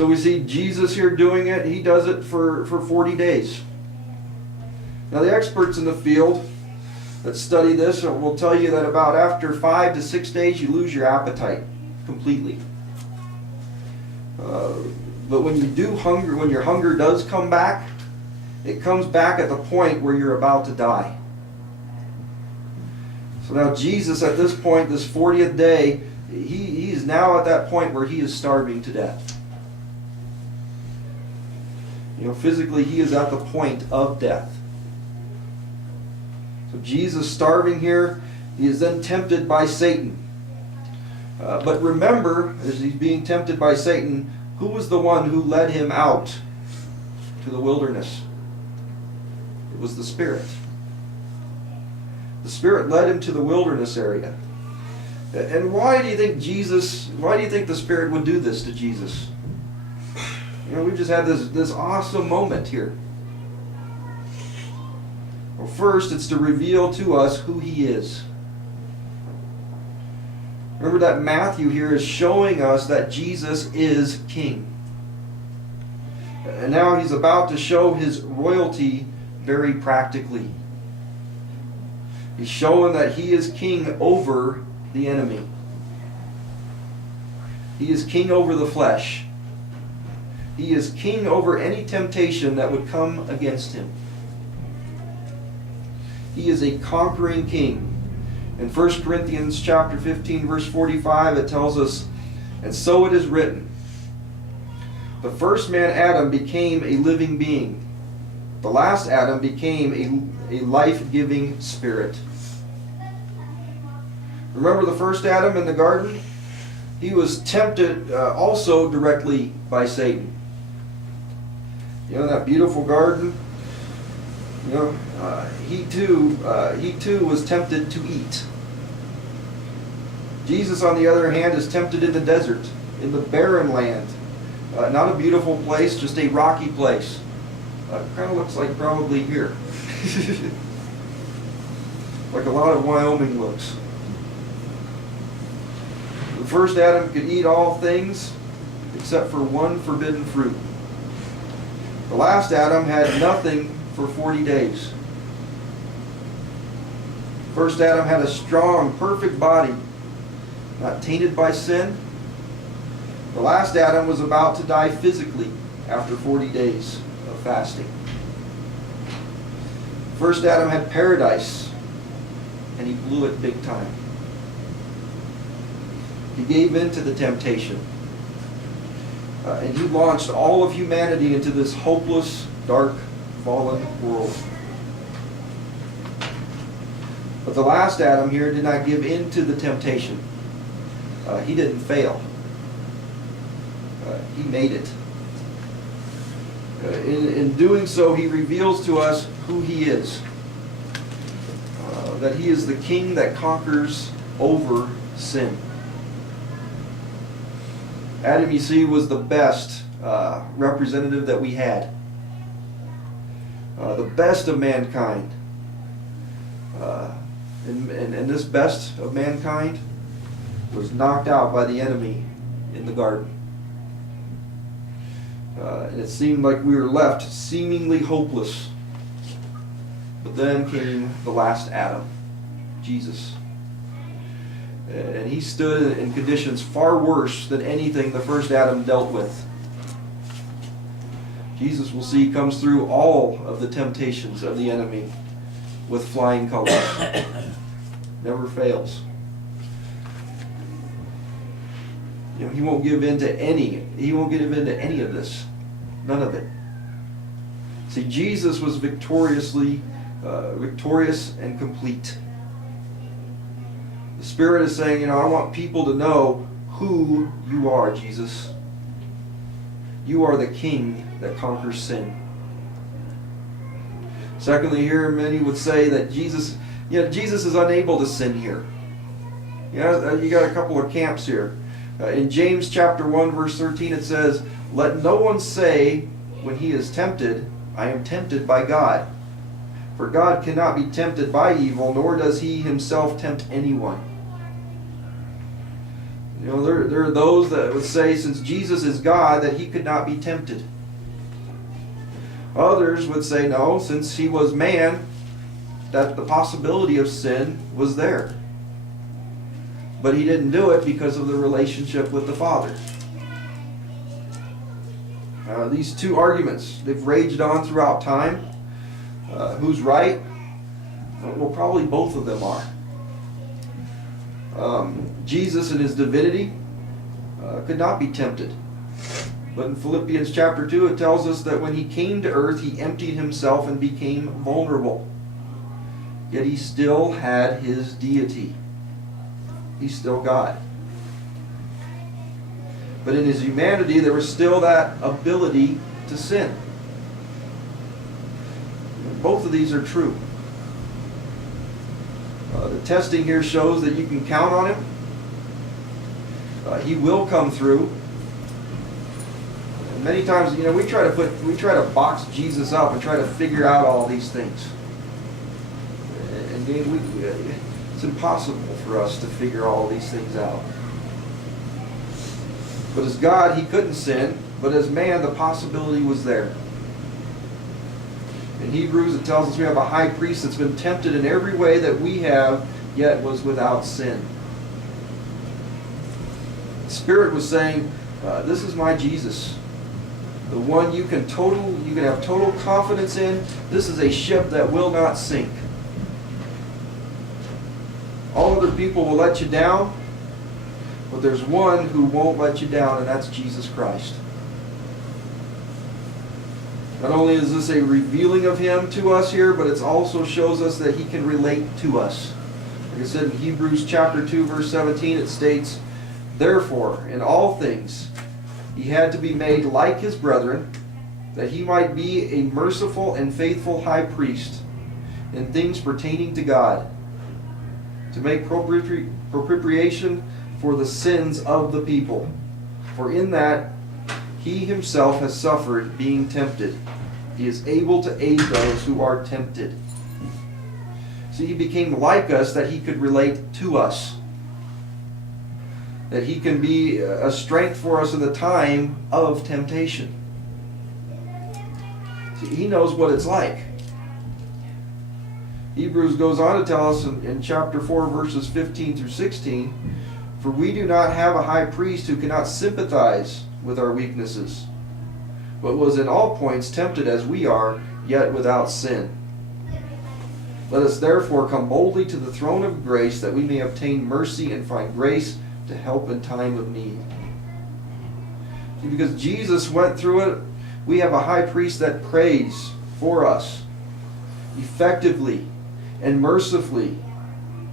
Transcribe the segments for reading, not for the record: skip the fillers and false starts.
So we see Jesus here doing it. He does it for 40 days. Now the experts in the field that study this will tell you that about after 5 to 6 days you lose your appetite completely. But when your hunger does come back, it comes back at the point where you're about to die. So now Jesus at this point, this 40th day, he's now at that point where he is starving to death. Physically he is at the point of death. So Jesus starving here, he is then tempted by Satan. But remember, as he's being tempted by Satan, who was the one who led him out to the wilderness? It was the Spirit. The Spirit led him to the wilderness area. And why do you think the Spirit would do this to Jesus? We've just had this awesome moment here. Well, first, it's to reveal to us who he is. Remember that Matthew here is showing us that Jesus is king. And now he's about to show his royalty very practically. He's showing that he is king over the enemy. He is king over the flesh. He is king over any temptation that would come against him. He is a conquering king. In 1 Corinthians chapter 15, verse 45, it tells us, "And so it is written, the first man Adam became a living being. The last Adam became a life-giving spirit." Remember the first Adam in the garden? He was tempted also directly by Satan. That beautiful garden? He too was tempted to eat. Jesus, on the other hand, is tempted in the desert, in the barren land. Not a beautiful place, just a rocky place. Kind of looks like probably here. Like a lot of Wyoming looks. The first Adam could eat all things except for one forbidden fruit. The last Adam had nothing for 40 days. First Adam had a strong, perfect body, not tainted by sin. The last Adam was about to die physically after 40 days of fasting. First Adam had paradise, and he blew it big time. He gave in to the temptation. And he launched all of humanity into this hopeless, dark, fallen world. But the last Adam here did not give in to the temptation. He didn't fail. He made it. In doing so, he reveals to us who he is. That he is the king that conquers over sin. Adam, you see, was the best representative that we had. The best of mankind. And this best of mankind was knocked out by the enemy in the garden. And it seemed like we were left seemingly hopeless. But then came the last Adam, Jesus. And he stood in conditions far worse than anything the first Adam dealt with. Jesus, we'll see, comes through all of the temptations of the enemy with flying colors. Never fails. He won't give in to any. He won't give in to any of this. None of it. See, Jesus was victorious and complete. The Spirit is saying, I want people to know who you are, Jesus. You are the King that conquers sin. Secondly, here many would say that Jesus is unable to sin here. You got a couple of camps here. In James chapter 1, verse 13, it says, "Let no one say when he is tempted, I am tempted by God. For God cannot be tempted by evil, nor does he himself tempt anyone." You know, there are those that would say since Jesus is God that he could not be tempted. Others would say no, since he was man, that the possibility of sin was there. But he didn't do it because of the relationship with the Father. These two arguments, they've raged on throughout time. Who's right? Well, probably both of them are. Jesus in his divinity could not be tempted. But in Philippians chapter 2 it tells us that when he came to earth he emptied himself and became vulnerable. Yet he still had his deity. He's still God. But in his humanity there was still that ability to sin. Both of these are true. The testing here shows that you can count on him. He will come through. And many times, you know, we try to box Jesus up and try to figure out all these things. And it's impossible for us to figure all these things out. But as God, he couldn't sin. But as man, the possibility was there. In Hebrews, it tells us we have a high priest that's been tempted in every way that we have, yet was without sin. The Spirit was saying, this is my Jesus. The one you can have total confidence in. This is a ship that will not sink. All other people will let you down, but there's one who won't let you down, and that's Jesus Christ. Not only is this a revealing of him to us here, but it also shows us that he can relate to us. Like I said in Hebrews chapter 2, verse 17, it states, therefore, in all things, he had to be made like his brethren, that he might be a merciful and faithful high priest in things pertaining to God, to make propitiation for the sins of the people. For in that he himself has suffered being tempted. He is able to aid those who are tempted. See, he became like us that he could relate to us. That he can be a strength for us in the time of temptation. See, he knows what it's like. Hebrews goes on to tell us in chapter 4, verses 15 through 16, for we do not have a high priest who cannot sympathize with our weaknesses, but was in all points tempted as we are, yet without sin. Let us therefore come boldly to the throne of grace, that we may obtain mercy and find grace to help in time of need. See, because Jesus went through it, we have a high priest that prays for us effectively and mercifully,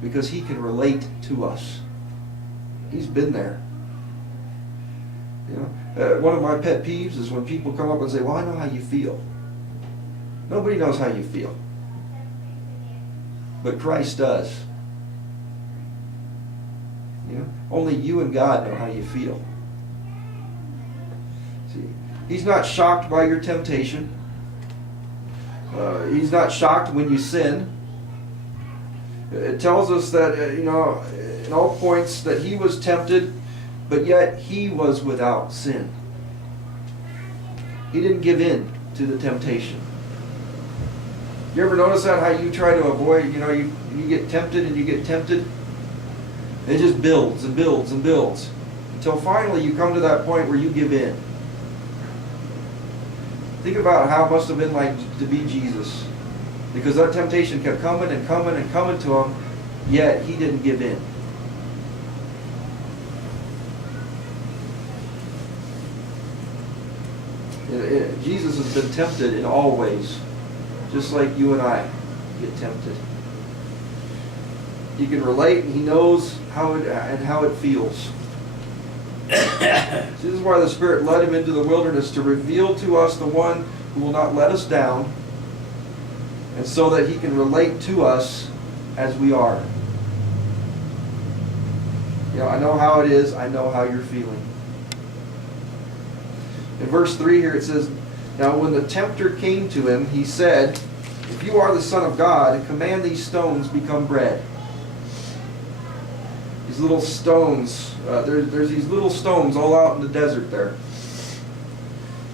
because he can relate to us. He's been there. You know, one of my pet peeves is when people come up and say, well, I know how you feel. Nobody knows how you feel. But Christ does. You know, only you and God know how you feel. See, he's not shocked by your temptation. He's not shocked when you sin. It tells us that, in all points that he was tempted, but yet he was without sin. He didn't give in to the temptation. You ever notice that, how you try to avoid, you get tempted and you get tempted? It just builds and builds and builds until finally you come to that point where you give in. Think about how it must have been like to be Jesus, because that temptation kept coming and coming and coming to him, yet he didn't give in. Jesus has been tempted in all ways, just like you and I get tempted. He can relate, and he knows how it feels. This is why the Spirit led him into the wilderness, to reveal to us the one who will not let us down, and so that he can relate to us as we are. I know how it is. I know how you're feeling. In verse 3 here it says, now when the tempter came to him, he said, if you are the Son of God, command these stones become bread. You These little stones. There's these little stones all out in the desert there.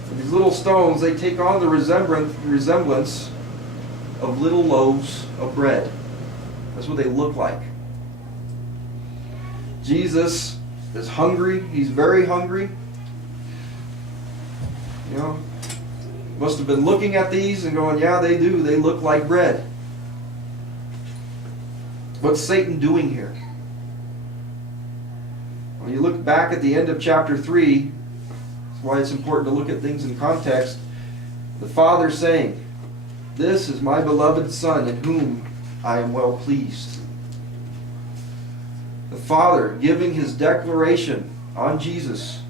And these little stones, they take on the resemblance of little loaves of bread. That's what they look like. Jesus is hungry. He's very hungry. You know, must have been looking at these and going, yeah, they do. They look like bread. What's Satan doing here? When you look back at the end of chapter 3, that's why it's important to look at things in context. The Father saying, "This is my beloved Son in whom I am well pleased." The Father giving his declaration on Jesus.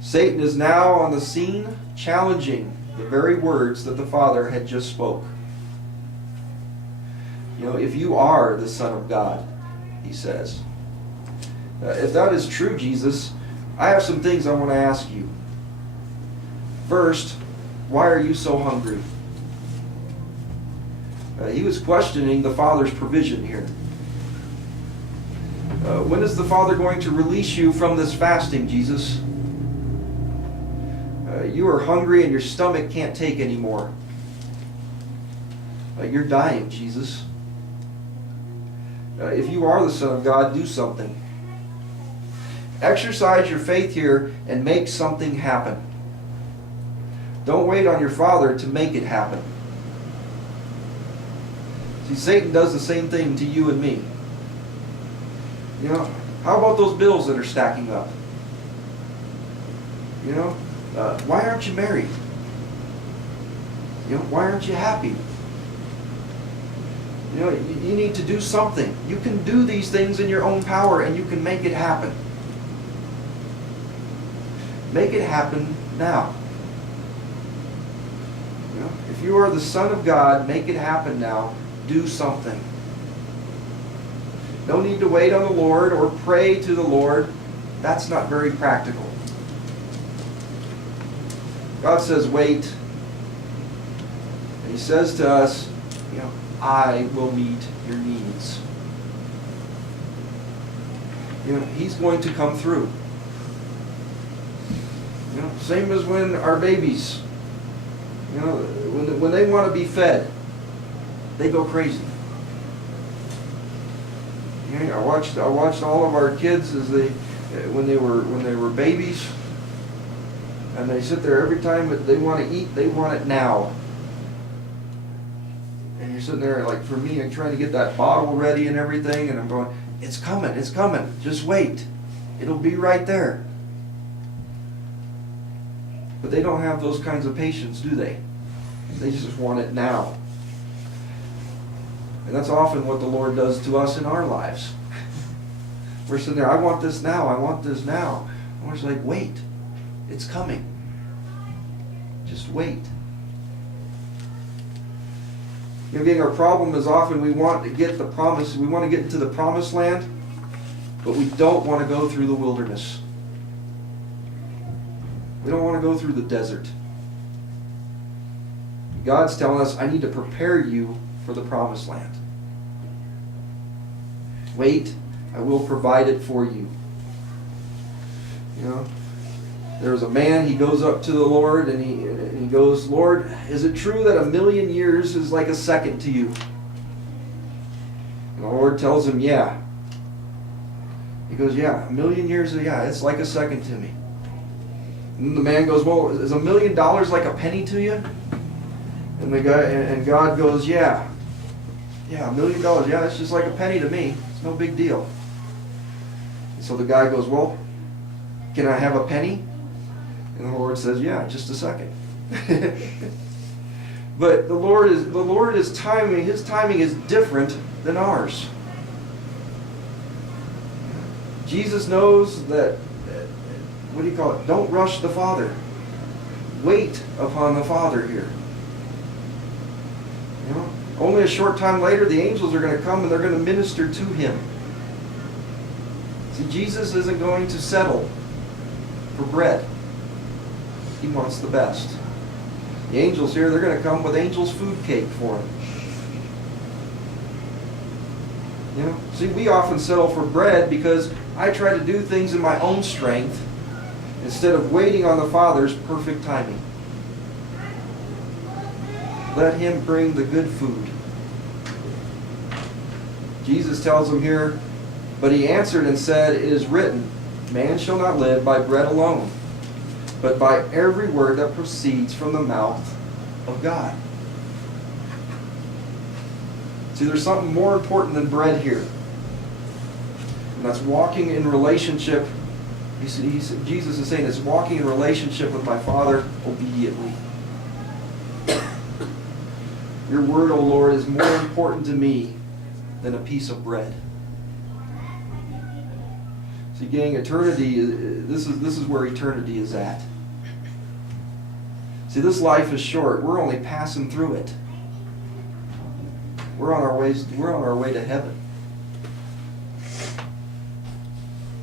Satan is now on the scene challenging the very words that the Father had just spoke. You know, if you are the Son of God, he says. If that is true, Jesus, I have some things I want to ask you. First, why are you so hungry? He was questioning the Father's provision here. When is the Father going to release you from this fasting, Jesus? You are hungry and your stomach can't take anymore. You're dying, Jesus. If you are the Son of God, do something. Exercise your faith here and make something happen. Don't wait on your Father to make it happen. See, Satan does the same thing to you and me. You know, how about those bills that are stacking up? You know, why aren't you married? You know, why aren't you happy? You know, you need to do something. You can do these things in your own power and you can make it happen. Make it happen now. You know, if you are the Son of God, make it happen now. Do something. No need to wait on the Lord or pray to the Lord. That's not very practical. God says, wait. And he says to us, you know, I will meet your needs. You know, he's going to come through. You know, same as when our babies, you know, when they want to be fed, they go crazy. You know, I watched all of our kids as when they were babies, and they sit there every time that they want to eat, they want it now. And you're sitting there, like for me, I'm trying to get that bottle ready and everything, and I'm going, it's coming, just wait. It'll be right there. But they don't have those kinds of patience, do they? They just want it now. And that's often what the Lord does to us in our lives. We're sitting there, I want this now, I want this now. And we're just like, wait, it's coming. Just wait. You know, again, our problem is often we want to get the promise, we want to get into the promised land, but we don't want to go through the wilderness. We don't want to go through the desert. God's telling us, I need to prepare you for the promised land. Wait, I will provide it for you. You know, there's a man, he goes up to the Lord and he goes, Lord, is it true that 1,000,000 years is like a second to you? And the Lord tells him, yeah. He goes, yeah, 1,000,000 years, yeah, it's like a second to me. And the man goes, well, is $1 million like a penny to you? And the guy and God goes, yeah, $1 million, yeah, it's just like a penny to me. It's no big deal. And so the guy goes, well, can I have a penny? And the Lord says, yeah, just a second. But the Lord is timing. His timing is different than ours. Jesus knows that. What do you call it? Don't rush the Father. Wait upon the Father here. You know, only a short time later, the angels are going to come and they're going to minister to him. See, Jesus isn't going to settle for bread. He wants the best. The angels here, they're going to come with angels' food cake for him. You know, see, we often settle for bread because I try to do things in my own strength instead of waiting on the Father's perfect timing. Let Him bring the good food. Jesus tells them here, but He answered and said, it is written, man shall not live by bread alone, but by every word that proceeds from the mouth of God. See, there's something more important than bread here. And that's walking in relationship. Jesus is saying it's walking in relationship with my Father obediently. Your word, O Lord, is more important to me than a piece of bread. See, gang, eternity, this is where eternity is at. See, this life is short. We're only passing through it. We're on our way to heaven.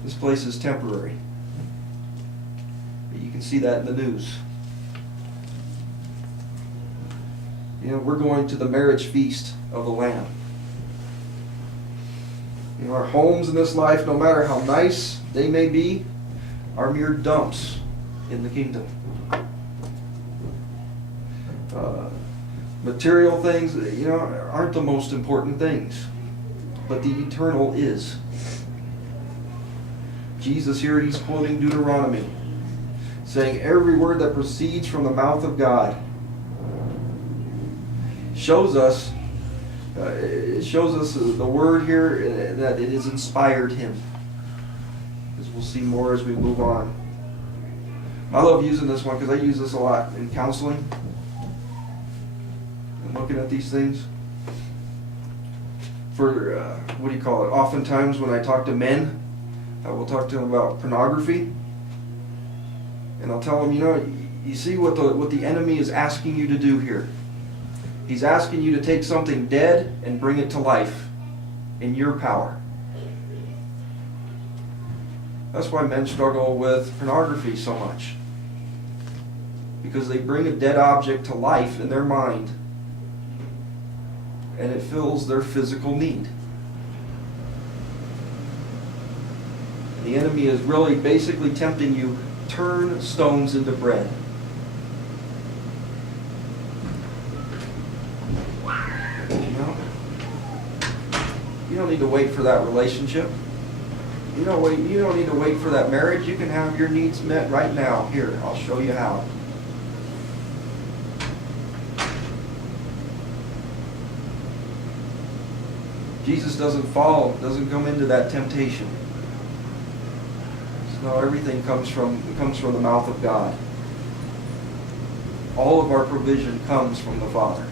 This place is temporary. You can see that in the news. You know, we're going to the marriage feast of the Lamb. You know, our homes in this life, no matter how nice they may be, are mere dumps in the kingdom. Material things, you know, aren't the most important things, but the eternal is. Jesus here, he's quoting Deuteronomy, saying every word that proceeds from the mouth of God shows us the word here that it has inspired him. As we'll see more as we move on. I love using this one because I use this a lot in counseling. And looking at these things. For, what do you call it? Oftentimes when I talk to men, I will talk to them about pornography. And I'll tell them, you know, you see what the enemy is asking you to do here. He's asking you to take something dead and bring it to life in your power. That's why men struggle with pornography so much. Because they bring a dead object to life in their mind and it fills their physical need. The enemy is really basically tempting you, turn stones into bread. You don't need to wait for that relationship. You don't need to wait for that marriage. You can have your needs met right now. Here, I'll show you how. Jesus doesn't come into that temptation. So everything comes from the mouth of God. All of our provision comes from the Father.